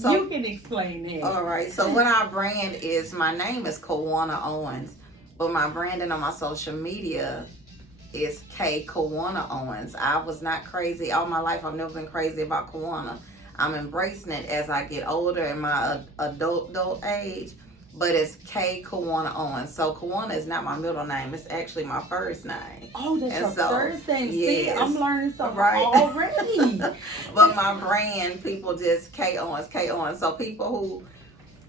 So, you can explain that. All right. So what our brand is, my name is Kawana Owens, but my branding on my social media is K Kawana Owens. I was not crazy all my life. I've never been crazy about Kawana. I'm embracing it as I get older in my adult age. But it's K Kawana Owens. So Kawana is not my middle name. It's actually my first name. Oh, that's your first name. See, Yes, I'm learning something already. But my brand, people just K Owens, K Owens. So people who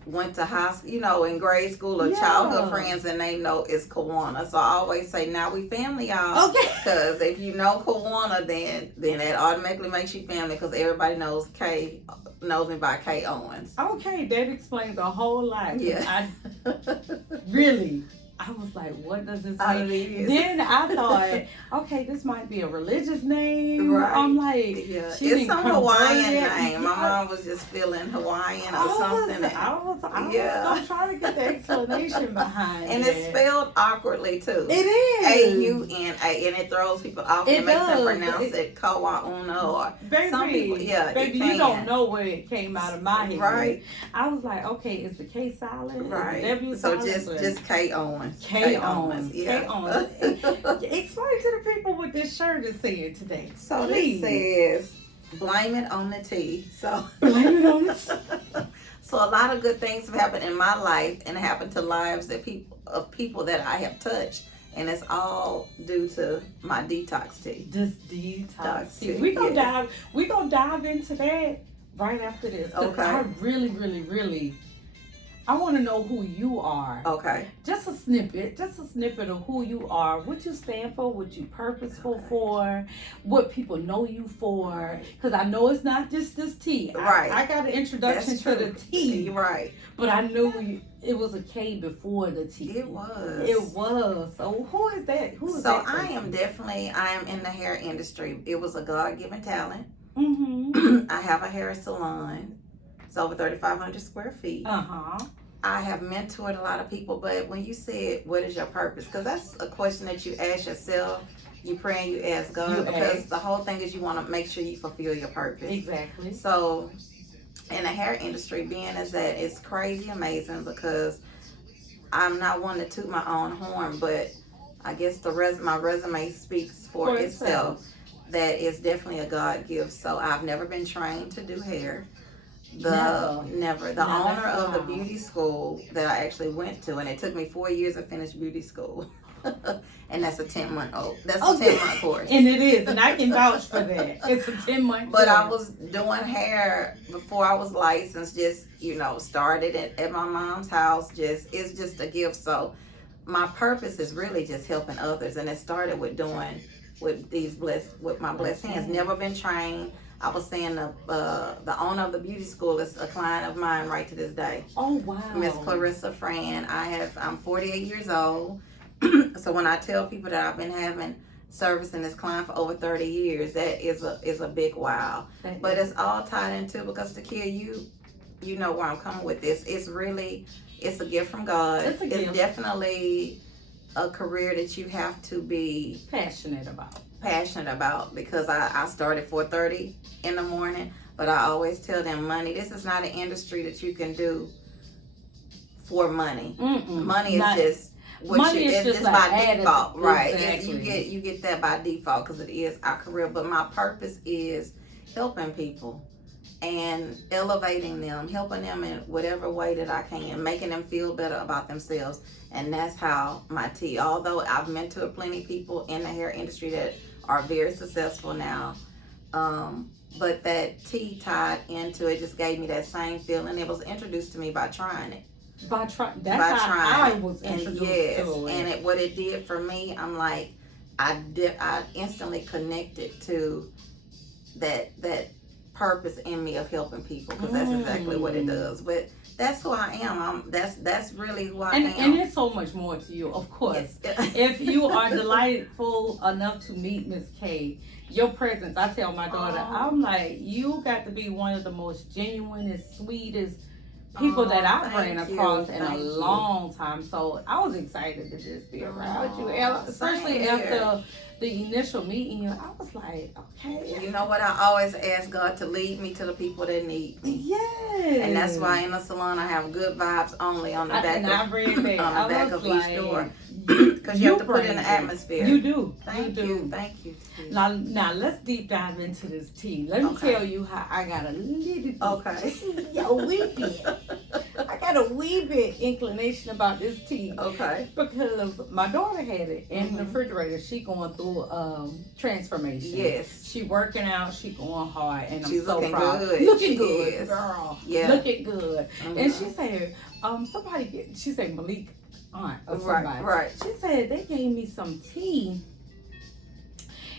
went to high school, in grade school or childhood friends, and they know it's Kawana. So I always say, now we family, y'all. Okay. Because if you know Kawana, then that automatically makes you family, because everybody knows me by K Owens. Okay, that explains a whole lot. Yeah. I was like, what does this mean? Then I thought, okay, this might be a religious name. Right. I'm like, it's some Hawaiian name. My mom was just feeling Hawaiian or something. I was gonna try to get the explanation behind it. And it's spelled awkwardly too. It is. A-U-N-A, and it throws people off. It makes them pronounce it Kawauna, or some people. Yeah, baby, you don't know where it came out of my head. Right. I was like, okay, is the K silent? Right. Is the W so silent? just K Owens. K Owens. Yeah. K Owens. Explain to the people what this shirt is saying today. So please. This says, blame it on the tea. So blame it on the tea. So a lot of good things have happened in my life, and happened to lives of people that I have touched. And it's all due to my detox tea. This detox tea. We're gonna dive into that right after this. Okay. I really I want to know who you are. Okay. Just a snippet of who you are, what you stand for, what you purposeful for, what people know you for. Because I know it's not just this tea. Right. I got an introduction to the tea. Right. But I knew it was a K before the tea. It was. So who is that? I am in the hair industry. It was a God-given talent. Mm-hmm. I have a hair salon. It's over 3,500 square feet. I have mentored a lot of people, but when you said, what is your purpose? Because that's a question that you ask yourself. You pray and you ask God, because the whole thing is you want to make sure you fulfill your purpose. Exactly. So in the hair industry, being is that it's crazy amazing, because I'm not one to toot my own horn, but I guess my resume speaks for itself. That is definitely a God gift. So I've never been trained to do hair. Never. The owner of the beauty school that I actually went to, and it took me 4 years to finish beauty school. And that's a 10-month course. And it is, and I can vouch for that. It's a 10-month But I was doing hair before I was licensed, just, started at my mom's house. It's just a gift. So my purpose is really just helping others. And it started with with my blessed hands. Never been trained. I was saying the owner of the beauty school is a client of mine right to this day. Oh, wow. Miss Clarissa Fran. I'm 48 years old. So when I tell people that I've been having servicing this client for over 30 years, that is a big wow. But it's all tied into, because Takia, you know where I'm coming with this. It's a gift from God. It's definitely a career that you have to be passionate about, because I started 4:30 in the morning, but I always tell them, this is not an industry that you can do for money. Money is just by default, right? Exactly. You get that by default, because it is our career. But my purpose is helping people and elevating them, helping them in whatever way that I can, making them feel better about themselves. And that's how my tea, although I've mentored plenty of people in the hair industry that are very successful now, but that tea tied into it just gave me that same feeling. It was introduced to me by trying it. That's how I was introduced to it. And what it did for me, I'm like, I instantly connected to that purpose in me of helping people, because that's exactly what it does. But that's who I am. That's really who I am. And there's so much more to you, of course. Yes. If you are delightful enough to meet Miss K, your presence, I tell my daughter, I'm like, you got to be one of the most genuinest, sweetest people that I've ran across in a long time. So I was excited to just be around you, especially after the initial meeting. I was like, okay. You know what? I always ask God to lead me to the people that need me. Yes. And that's why in the salon I have good vibes only on the back I read that. on the back of like, each door. Because you have to put in the atmosphere. You do. Thank you. Thank you. Now let's deep dive into this tea. Let me tell you how I got a little bit, a wee bit. I got a wee bit inclination about this tea. Okay. Because my daughter had it in the refrigerator. She going through transformation. Yes. She working out. She going hard, and I'm She's so looking proud. good. Looking good, girl. Yeah. Looking good. And she said, she said Malik aunt or somebody. Right. She said they gave me some tea.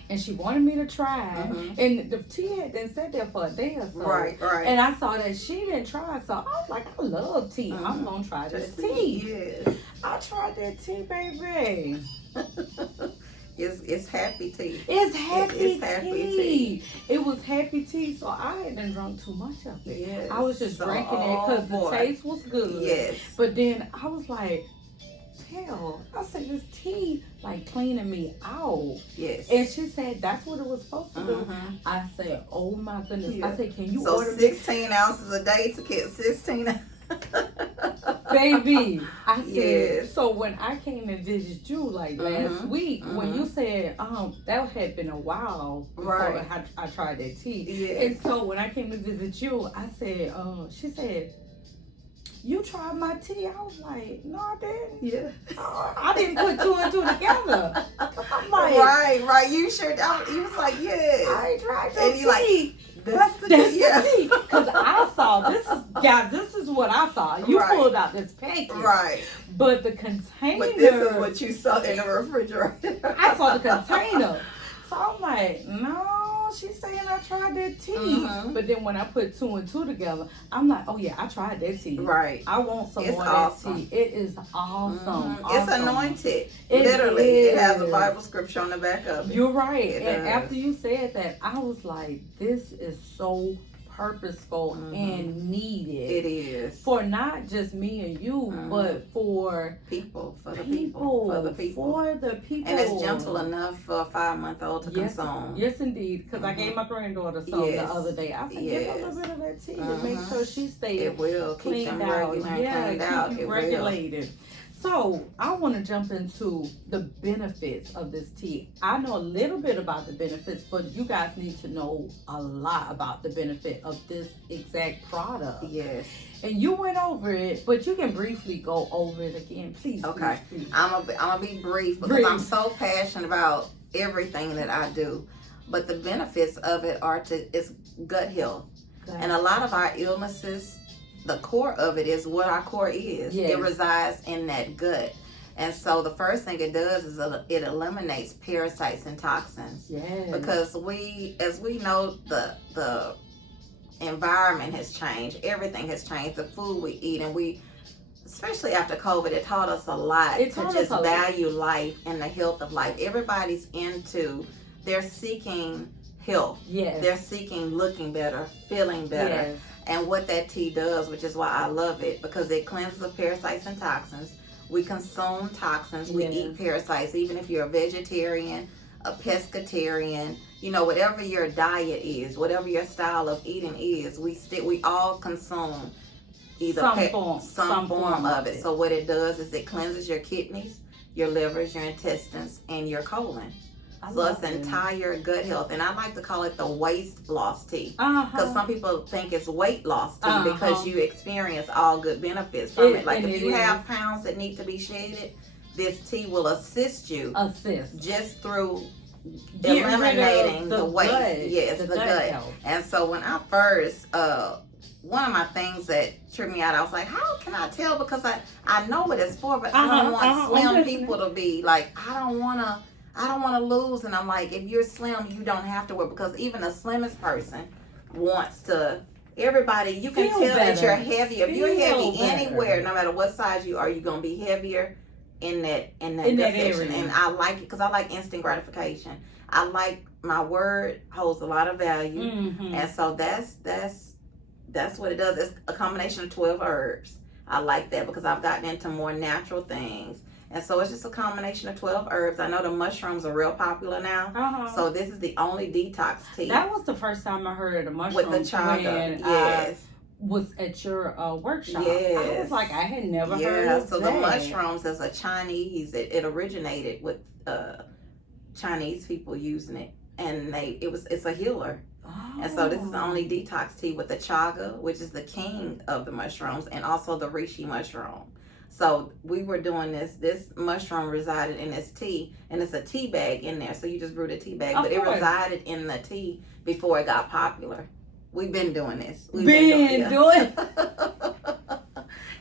And she wanted me to try, and the tea had been sat there for a day or so. Right. And I saw that she didn't try, so I was like, I love tea. I'm gonna try this tea. Yes. I tried that tea, baby. It's happy tea. It's happy happy tea. It was happy tea, so I hadn't drunk too much of it. Yes. I was just drinking it because the taste was good. Yes. But then I was like, I said, this tea like cleaning me out. Yes. And she said that's what it was supposed to do. I said, oh my goodness. Yeah. I said, can you so order 16 ounces a day to get 16 baby? I said, yes. So when I came and visited you like last week, when you said that had been a while before I tried that tea. Yes. And so when I came to visit you, I said, she said, you tried my tea? I was like, no, I didn't. Yeah. I didn't put two and two together. I'm like, right. You sure? You was like, yes. I ain't tried that and tea. You like, that's the tea. Because I saw this is what I saw. You pulled out this package. Right. But the container. But this is what you saw in the refrigerator. I saw the container. So I'm like, no. She's saying I tried that tea. But then when I put two and two together, I'm like, oh yeah, I tried that tea. Right. I want some more awesome. of that tea. It is awesome. It's anointed. Literally. It has a Bible scripture on the back of it. You're right. And after you said that, I was like, this is so purposeful and needed. It is. For not just me and you, but for people. For the people. And it's gentle enough for a 5-month-old to consume. Yes, indeed. Because I gave my granddaughter some the other day. I said, give her a little bit of that tea to make sure she stays It will keep them cleaned out. Keep you regulated. So I want to jump into the benefits of this tea. I know a little bit about the benefits, but you guys need to know a lot about the benefit of this exact product. Yes. And you went over it, but you can briefly go over it again, please. Okay. Please. I'm gonna be brief because I'm so passionate about everything that I do. But the benefits of it it's gut health. And a lot of our illnesses, the core of it is what our core is. Yes. It resides in that gut. And so the first thing it does is it eliminates parasites and toxins. Yes. Because as we know, the environment has changed. Everything has changed. The food we eat, and especially after COVID, it taught us a lot to just value life and the health of life. Everybody's they're seeking health. Yes. They're seeking looking better, feeling better. Yes. And what that tea does, which is why I love it, because it cleanses the parasites and toxins. We consume toxins. We eat parasites. Even if you're a vegetarian, a pescatarian, whatever your diet is, whatever your style of eating is, we all consume either some form of it. So what it does is it cleanses your kidneys, your livers, your intestines, and your colon. So it's entire gut health. And I like to call it the waist loss tea. Because some people think it's weight loss tea because you experience all good benefits from it. Like if you have pounds that need to be shedded, this tea will assist you. Just through eliminating the waste. Yes, the gut. And so when I first, one of my things that tripped me out, I was like, how can I tell? Because I know what it's for, but I don't want slim people to be like, I don't want to lose. And I'm like, if you're slim, you don't have to work, because even the slimmest person wants to. Everybody, you can tell that you're heavy. If you're heavy anywhere, no matter what size you are, you're gonna be heavier in that area. And I like it because I like instant gratification. I like my word holds a lot of value, and so that's what it does. It's a combination of 12 herbs. I like that because I've gotten into more natural things. And so it's just a combination of 12 herbs. I know the mushrooms are real popular now. So this is the only detox tea. That was the first time I heard of the mushrooms. With the chaga. Yes. was at your workshop. Yes. I was like, I had never heard Yeah, of so that. the mushrooms is a Chinese, it originated with Chinese people using it, and it's a healer. Oh. And so this is the only detox tea with the chaga, which is the king of the mushrooms, and also the reishi mushroom. So we were doing this mushroom resided in this tea, and it's a tea bag in there. So you just brew the tea bag, but it resided in the tea before it got popular. We've been doing this. We've been doing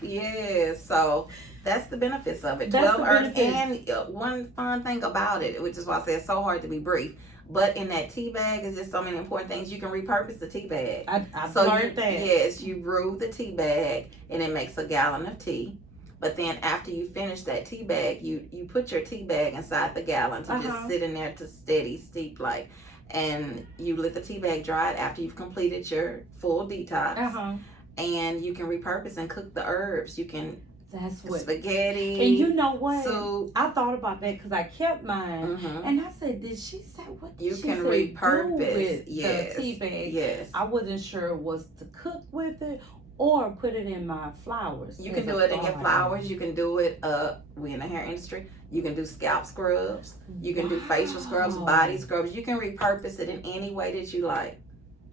Yeah, so that's the benefits of it. 12 herbs. And one fun thing about it, which is why I say it's so hard to be brief, but in that tea bag is just so many important things. You can repurpose the tea bag. I've learned that. Yes, you brew the tea bag and it makes a gallon of tea. But then after you finish that tea bag, you put your tea bag inside the gallon to just sit in there to steady steep like. And you let the tea bag dry after you've completed your full detox. And you can repurpose and cook the herbs. You can spaghetti. And you know what? Soup. I thought about that because I kept mine, and I said, "Did she say what?" You can repurpose with the tea bag. Yes. I wasn't sure it was to cook with it or put it in my flowers. You can do it in your flowers. You can do it. We in the hair industry. You can do scalp scrubs. You can do facial scrubs, body scrubs. You can repurpose it in any way that you like.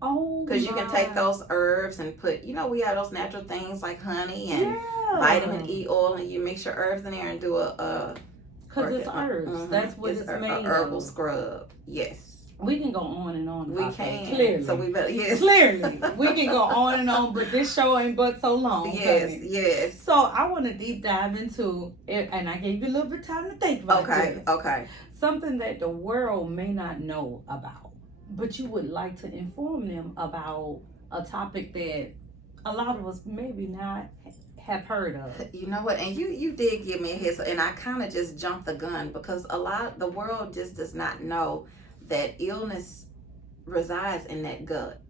Oh, because you can take those herbs and put, we have those natural things like honey and vitamin E oil, and you mix your herbs in there and do because it's herbs. That's what it's made of. Herbal scrub. Yes. We can go on and on. We can. Clearly. So we better, yes. Clearly. We can go on and on, but this show ain't but so long. Yes, yes. So I want to deep dive into it, and I gave you a little bit of time to think about this. Okay. Something that the world may not know about, but you would like to inform them about a topic that a lot of us maybe not have heard of. You know what? And you did give me a heads up, and I kind of just jumped the gun because the world just does not know that illness resides in that gut.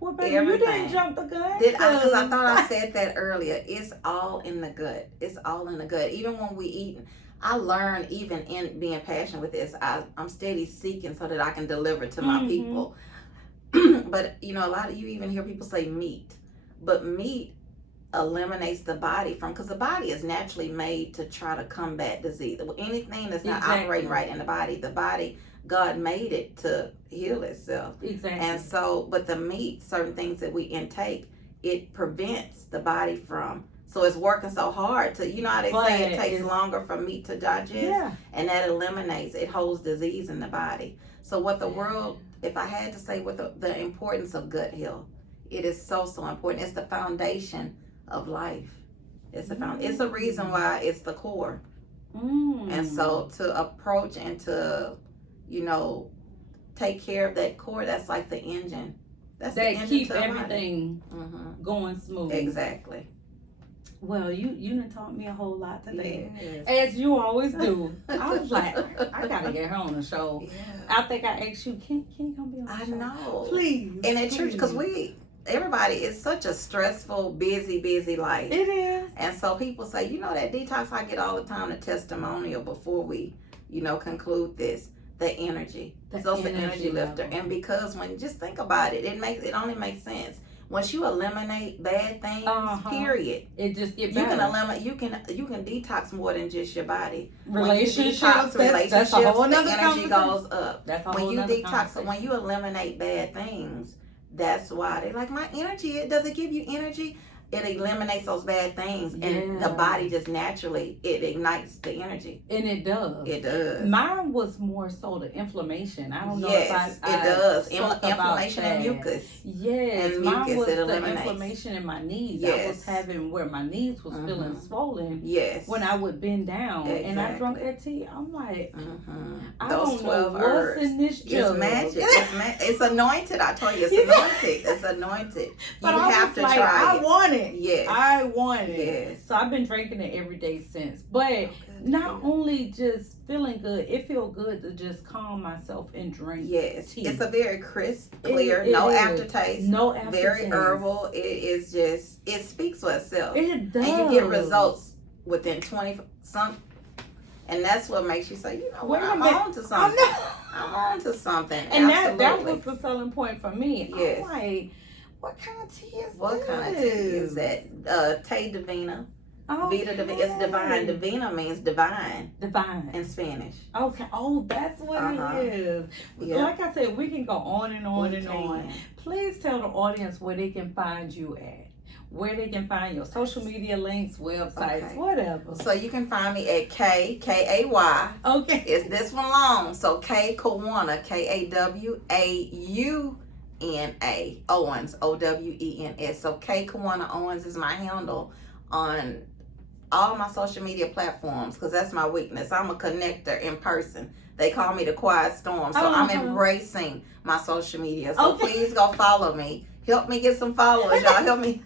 Well, baby, you didn't jump the gun. Because I thought I said that earlier. It's all in the gut. It's all in the gut. Even when we eat, I learned even in being passionate with this, I'm steady seeking so that I can deliver to my people. But a lot of you even hear people say meat, but meat eliminates the body because the body is naturally made to try to combat disease. Anything that's not operating right in the body, God made it to heal itself. Exactly. And so, but the meat, certain things that we intake, it prevents the body from. So it's working so hard to, how they say it takes longer for meat to digest? Yeah. And that it holds disease in the body. So what the world, if I had to say what the importance of gut health, it is so, so important. It's the foundation of life. It's it's a reason why it's the core. And so to approach and to, take care of that core, that's like the engine. That's the engine keep to everything going smooth. Exactly. Well, you done taught me a whole lot today, yes. as you always do. I was like, I gotta get her on the show. Yeah. I think I asked you, can you come be on the show? I know. Please. And at church, because everybody is such a stressful, busy life. It is. And so people say, that detox I get all the time, the testimonial before we, conclude this. The energy. So it's an energy lifter. And because just think about it, it only makes sense. Once you eliminate bad things, period, it just gets better. You can detox more than just your body. Relationships, that's a whole nother the energy goes up. That's a whole when you detox, when you eliminate bad things, that's why they're like, my energy. Does it give you energy? It eliminates those bad things, and the body just naturally it ignites the energy. And it does. It does. Mine was more so the inflammation. I don't know if it does. Inflammation and mucus. Yes, and mine mucus was it the inflammation in my knees. Yes. I was having where my knees was feeling swollen. Yes. When I would bend down, and I drank that tea, I'm like, I don't know what's in this jug. It's magic. It's anointed. I told you, it's anointed. It's anointed. But you have to try it. I want it. Yes. I want it. Yes. So I've been drinking it every day since. But not only just feeling good, it feels good to just calm myself and drink tea. It's a very crisp, clear, no aftertaste. No aftertaste. Very herbal. It is just, it speaks for itself. It does. And you get results within 20 some. And that's what makes you say, I'm on to something. I'm on to something. And that was the selling point for me. Yes. I'm like, What kind of tea is What this? kind of tea is that? Te Divina. Okay. Vita Divina. It's divine. Divina means divine Divine. in Spanish. Okay. Oh, that's what it is. Yeah. Like I said, we can go on and on We and can. on. Please tell the audience where they can find you at. Where they can find your social media links, websites, whatever. So you can find me at K-A-Y. Okay. It's this one long. So K Kawana, Kawauna, Owens, Owens. So K Kawana Owens is my handle on all my social media platforms because that's my weakness. I'm a connector in person. They call me the quiet storm. So I'm embracing my social media. So please go follow me. Help me get some followers, y'all. Help me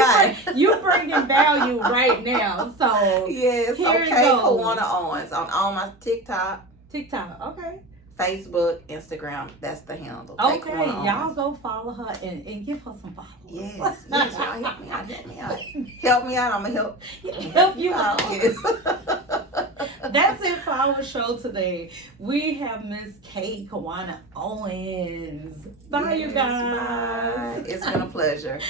out. You're bringing value right now. So yes, here okay, Kawana Owens on all my TikTok, okay. Facebook, Instagram. That's the handle. Okay, y'all go follow her and give her some followers. Yes, y'all help me out. Help me out. I'm gonna help you out. Yes. That's it for our show today. We have Miss K Kawana Owens. Bye, you guys. Bye. It's been a pleasure.